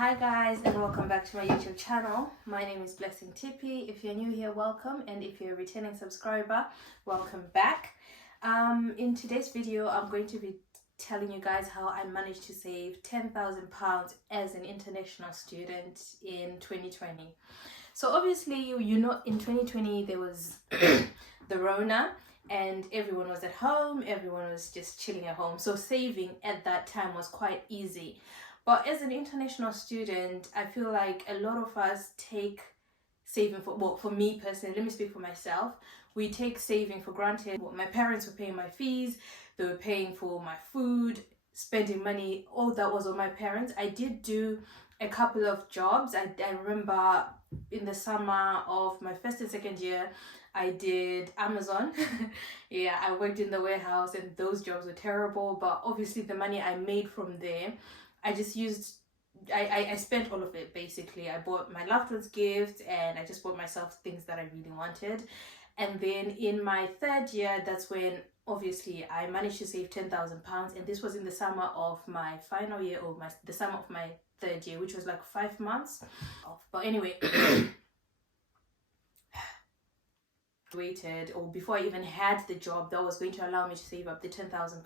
Hi guys, and welcome back to my YouTube channel. My name is Blessing Tipi. If you're new here, welcome, and if you're a returning subscriber, welcome back. In today's video, I'm going to be telling you guys how I managed to save £10,000 as an international student in 2020. So obviously, you know, in 2020 there was the Rona, and everyone was at home, everyone was just chilling at home. So saving at that time was quite easy. But as an international student, I feel like a lot of us take saving for me personally, let me speak for myself. We take saving for granted. My parents were paying my fees, they were paying for my food, spending money, all that was on my parents. I did do a couple of jobs. I remember in the summer of my first and second year, I did Amazon. Yeah, I worked in the warehouse and those jobs were terrible, but obviously the money I made from there, I just used, I spent all of it basically. I bought my loved ones gifts and I just bought myself things that I really wanted. And then in my third year, that's when obviously I managed to save £10,000, and this was in the summer of my final year, or the summer of my third year, which was like 5 months off. But anyway, waited, or before I even had the job that was going to allow me to save up the £10,000,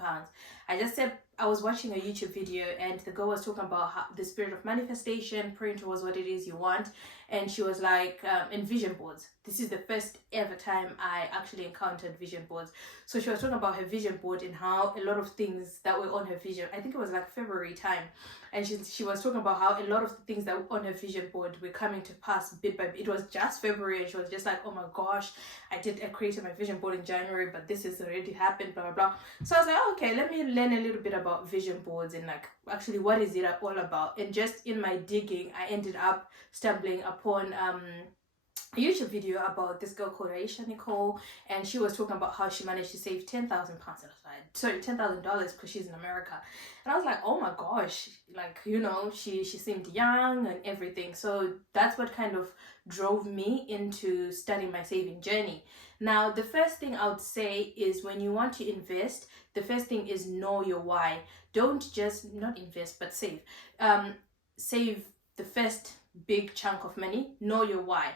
I just said, I was watching a YouTube video and the girl was talking about how the spirit of manifestation, praying towards what it is you want, and she was like, and vision boards. This is the first ever time I actually encountered vision boards. So she was talking about her vision board and how a lot of things that were on her vision, I think it was like February time, and she was talking about how a lot of the things that were on her vision board were coming to pass bit by bit. It was just February and she was just like, oh my gosh, I created my vision board in January, but this has already happened, blah blah blah. So I was like, oh, okay, let me learn a little bit about vision boards and like actually what is it all about. And just in my digging, I ended up stumbling upon a YouTube video about this girl called Aisha Nicole, and she was talking about how she managed to save £10,000. Sorry, $10,000, because she's in America. And I was like, oh my gosh, like, you know, she seemed young and everything. So that's what kind of drove me into starting my saving journey. Now, the first thing I would say is when you want to invest, the first thing is know your why. Don't just not invest, but save. Save the first big chunk of money. Know your why.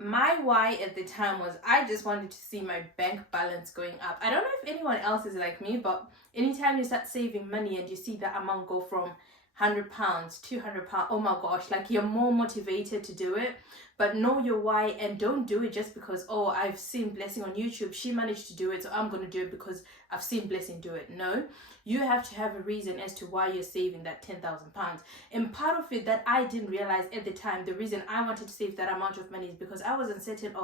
My why at the time was I just wanted to see my bank balance going up. I don't know if anyone else is like me, but anytime you start saving money and you see that amount go from £100, £200, oh my gosh, like you're more motivated to do it. But know your why, and don't do it just because, oh, I've seen Blessing on YouTube, she managed to do it, so I'm going to do it because I've seen Blessing do it. No, you have to have a reason as to why you're saving that £10,000. And part of it that I didn't realize at the time, the reason I wanted to save that amount of money is because I was uncertain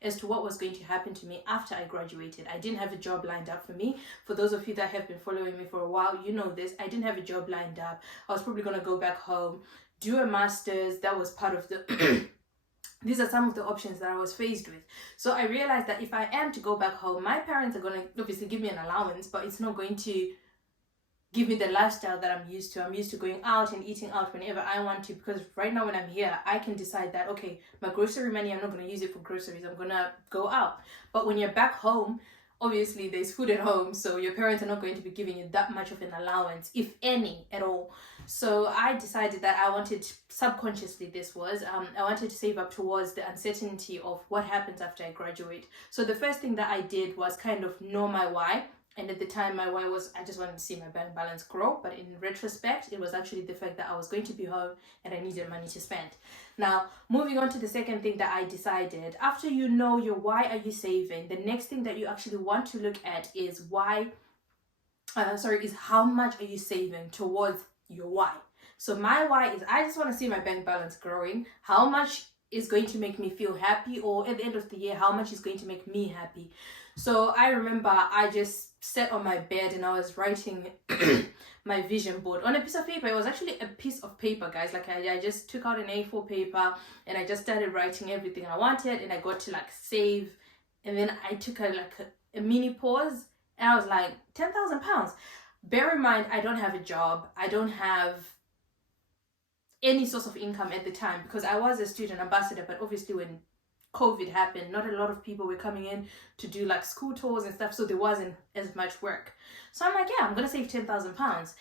as to what was going to happen to me after I graduated. I didn't have a job lined up for me. For those of you that have been following me for a while, you know this. I didn't have a job lined up. I was probably going to go back home, do a master's. That was part of the... These are some of the options that I was faced with. So I realized that if I am to go back home, my parents are going to obviously give me an allowance, but it's not going to give me the lifestyle that I'm used to. I'm used to going out and eating out whenever I want to, because right now when I'm here, I can decide that, okay, my grocery money, I'm not going to use it for groceries. I'm going to go out. But when you're back home, obviously there's food at home, so your parents are not going to be giving you that much of an allowance, if any at all. So I decided that I wanted, subconsciously this was, I wanted to save up towards the uncertainty of what happens after I graduate. So the first thing that I did was kind of know my why. And at the time, my why was I just wanted to see my bank balance grow. But in retrospect, it was actually the fact that I was going to be home and I needed money to spend. Now, moving on to the second thing that I decided, after you know your why are you saving, the next thing that you actually want to look at is is how much are you saving towards your why. So my why is I just want to see my bank balance growing. How much is going to make me feel happy, or at the end of the year, how much is going to make me happy? So I remember I just sat on my bed and I was writing my vision board on a piece of paper. It was actually a piece of paper, guys. Like I just took out an A4 paper and I just started writing everything I wanted, and I got to like save, and then I took a mini pause and I was like, £10,000. Bear in mind, I don't have a job. I don't have any source of income at the time because I was a student ambassador, but obviously when COVID happened, not a lot of people were coming in to do like school tours and stuff, so there wasn't as much work. So I'm like, yeah, I'm gonna save £10,000.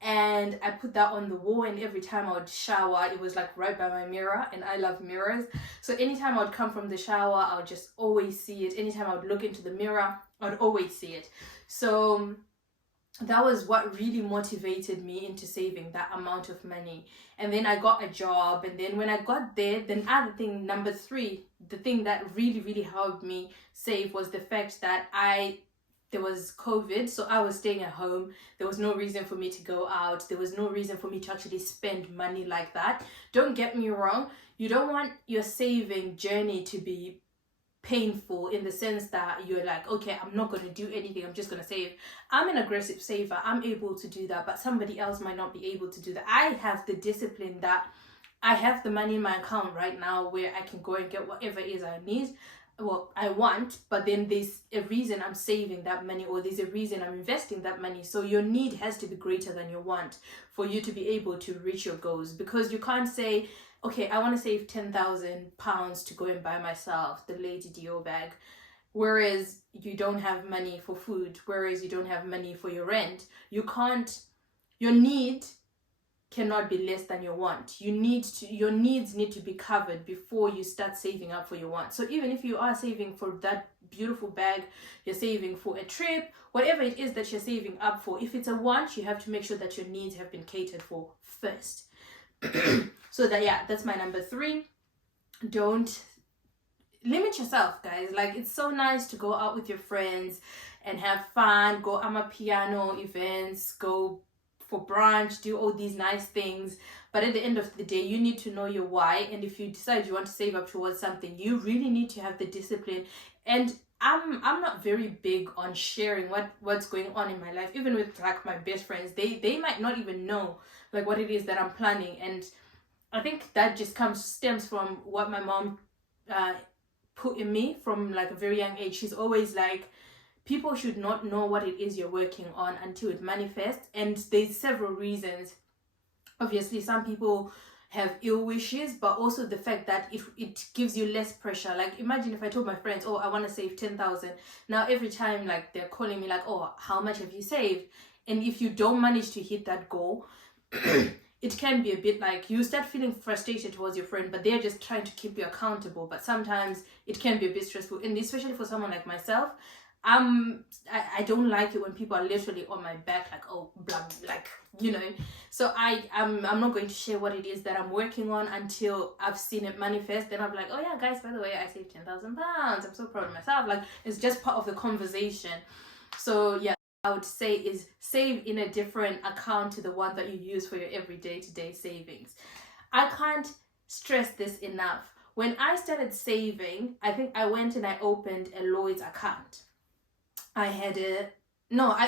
and I put that on the wall, and every time I would shower, it was like right by my mirror, and I love mirrors. So anytime I would come from the shower, I would just always see it. Anytime I would look into the mirror, I would always see it. So that was what really motivated me into saving that amount of money. And then I got a job, and then when I got there, then other thing, number 3, the thing that really helped me save was the fact that there was COVID, so I was staying at home. There was no reason for me to go out. There was no reason for me to actually spend money like that. Don't get me wrong, you don't want your saving journey to be painful in the sense that you're like, okay, I'm not going to do anything, I'm just going to save. I'm an aggressive saver, I'm able to do that, but somebody else might not be able to do that. I have the discipline that I have the money in my account right now where I can go and get whatever it is I need, well, I want, but then there's a reason I'm saving that money, or there's a reason I'm investing that money. So your need has to be greater than your want for you to be able to reach your goals, because you can't say, okay, I want to save £10,000 to go and buy myself the Lady Dior bag, whereas you don't have money for food, whereas you don't have money for your rent. You can't, your need cannot be less than your want. Your needs need to be covered before you start saving up for your want. So even if you are saving for that beautiful bag, you're saving for a trip, whatever it is that you're saving up for, if it's a want, you have to make sure that your needs have been catered for first. So that, yeah, that's my number 3. Don't limit yourself, guys. Like, it's so nice to go out with your friends and have fun, go amapiano events, go for brunch, do all these nice things, but at the end of the day, you need to know your why. And if you decide you want to save up towards something, you really need to have the discipline. And I'm not very big on sharing what's going on in my life, even with like my best friends. They might not even know like what it is that I'm planning. And I think that just stems from what my mom put in me from like a very young age. She's always like, people should not know what it is you're working on until it manifests. And there's several reasons. Obviously, some people have ill wishes, but also the fact that it gives you less pressure. Like, imagine if I told my friends, oh, I want to save 10,000. Now every time like they're calling me like, oh, how much have you saved? And if you don't manage to hit that goal, it can be a bit like you start feeling frustrated towards your friend, but they're just trying to keep you accountable. But sometimes it can be a bit stressful, and especially for someone like myself, I don't like it when people are literally on my back, like, oh, blah, like, you know. So I'm not going to share what it is that I'm working on until I've seen it manifest. Then I'm like, oh yeah, guys, by the way, I saved £10,000. I'm so proud of myself. Like, it's just part of the conversation. So yeah, I would say is save in a different account to the one that you use for your everyday to-day savings. I can't stress this enough. When I started saving, I think I went and I opened a Lloyd's account. I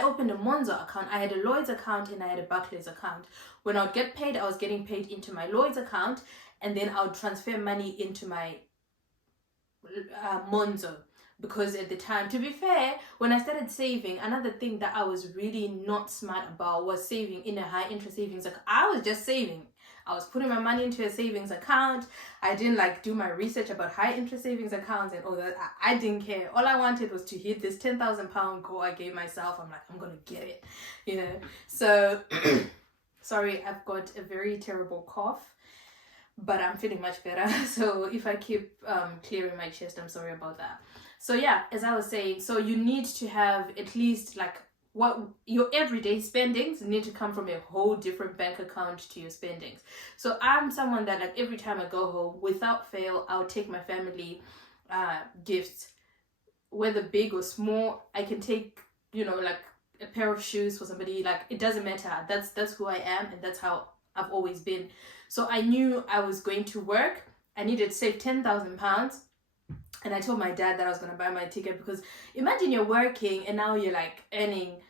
opened a Monzo account. I had a Lloyd's account and I had a Barclays account. When I would get paid, I was getting paid into my Lloyd's account, and then I would transfer money into my Monzo. Because at the time, to be fair, when I started saving, another thing that I was really not smart about was saving in a high interest savings account. I was just saving. I was putting my money into a savings account. I didn't like do my research about high interest savings accounts and all that. I didn't care. All I wanted was to hit this £10,000 goal I gave myself. I'm like, I'm gonna get it, you know. So sorry, I've got a very terrible cough, but I'm feeling much better. So if I keep clearing my chest, I'm sorry about that. So yeah, as I was saying, so you need to have at least like what your everyday spendings need to come from a whole different bank account to your spendings. So I'm someone that like every time I go home, without fail, I'll take my family gifts, whether big or small. I can take, you know, like a pair of shoes for somebody, like it doesn't matter. That's who I am, and that's how I've always been. So I knew I was going to work. I needed to save £10,000. And I told my dad that I was going to buy my ticket, because imagine you're working and now you're like earning,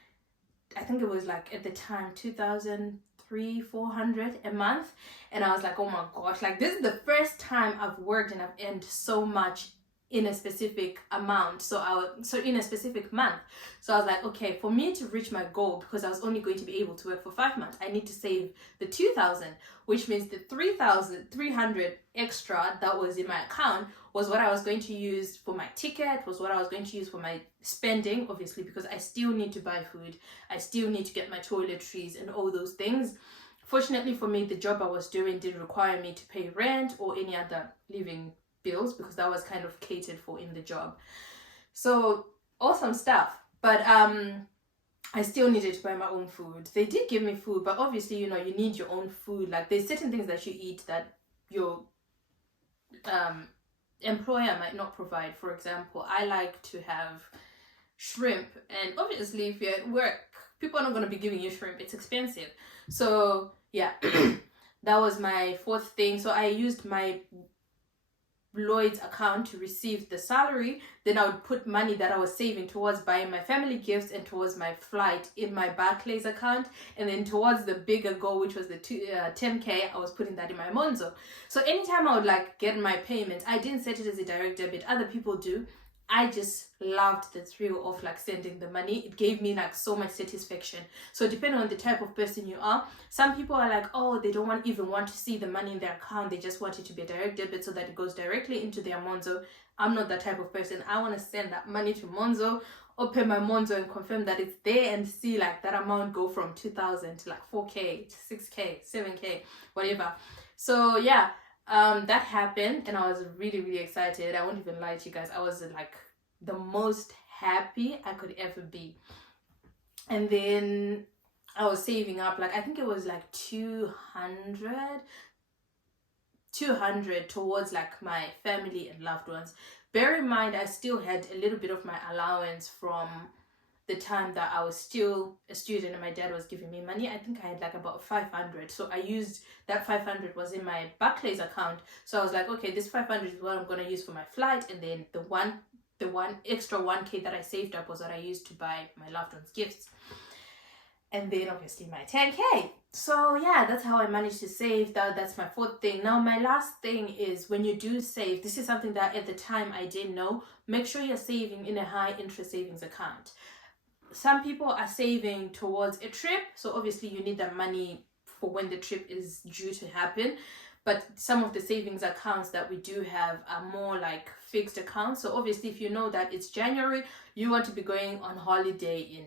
I think it was like at the time, 2,300-400 a month. And I was like, oh my gosh, like this is the first time I've worked and I've earned so much in a specific amount, so in a specific month. So I was like, okay, for me to reach my goal, because I was only going to be able to work for 5 months, I need to save the 2,000, which means the 3,300 extra that was in my account was what I was going to use for my ticket, was what I was going to use for my spending, obviously, because I still need to buy food, I still need to get my toiletries and all those things. Fortunately for me, the job I was doing didn't require me to pay rent or any other living bills, because that was kind of catered for in the job. So awesome stuff. But I still needed to buy my own food. They did give me food, but obviously, you know, you need your own food. Like, there's certain things that you eat that your employer might not provide. For example, I like to have shrimp, and obviously if you're at work, people are not going to be giving you shrimp, it's expensive. So yeah, that was my fourth thing. So I used my Lloyd's account to receive the salary. Then I would put money that I was saving towards buying my family gifts and towards my flight in my Barclays account, and then towards the bigger goal, which was the 10k, I was putting that in my Monzo. So anytime I would like get my payments, I didn't set it as a direct debit, other people do. I just loved the thrill of like sending the money. It gave me like so much satisfaction. So depending on the type of person you are, some people are like, oh, they don't even want to see the money in their account. They just want it to be a direct debit so that it goes directly into their Monzo. I'm not that type of person. I want to send that money to Monzo, open my Monzo and confirm that it's there, and see like that amount go from 2,000 to like 4k, to 6k, 7k, whatever. So yeah, that happened, and I was really, really excited. I won't even lie to you guys. I was like the most happy I could ever be. And then I was saving up, like I think it was like 200 towards like my family and loved ones. Bear in mind, I still had a little bit of my allowance from the time that I was still a student and my dad was giving me money. I think I had like about 500. So I used that 500 was in my Barclays account. So I was like, okay, this 500 is what I'm going to use for my flight. And then the one extra 1k that I saved up was what I used to buy my loved ones gifts. And then obviously my 10k. So yeah, that's how I managed to save. That's my fourth thing. Now my last thing is, when you do save, this is something that at the time I didn't know, make sure you're saving in a high interest savings account. Some people are saving towards a trip, so obviously you need that money for when the trip is due to happen. But some of the savings accounts that we do have are more like fixed accounts. So obviously if you know that it's January, you want to be going on holiday in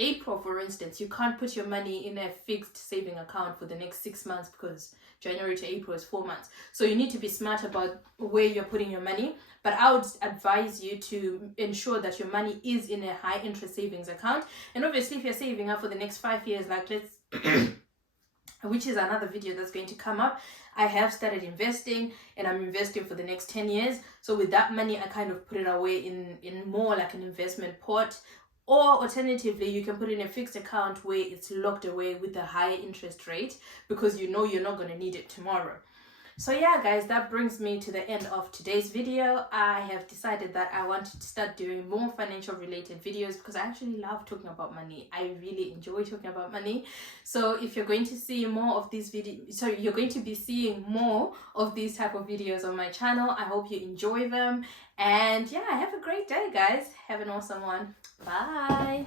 April, for instance, you can't put your money in a fixed saving account for the next 6 months, because January to April is 4 months. So you need to be smart about where you're putting your money. But I would advise you to ensure that your money is in a high interest savings account. And obviously if you're saving up for the next 5 years, like which is another video that's going to come up, I have started investing, and I'm investing for the next 10 years. So with that money, I kind of put it away in more like an investment pot. Or alternatively, you can put in a fixed account where it's locked away with a higher interest rate, because you know you're not going to need it tomorrow. So yeah, guys, that brings me to the end of today's video. I have decided that I want to start doing more financial related videos, because I actually love talking about money. I really enjoy talking about money. So if you're going to see more of these videos, so you're going to be seeing more of these type of videos on my channel. I hope you enjoy them. And yeah, have a great day, guys. Have an awesome one. Bye.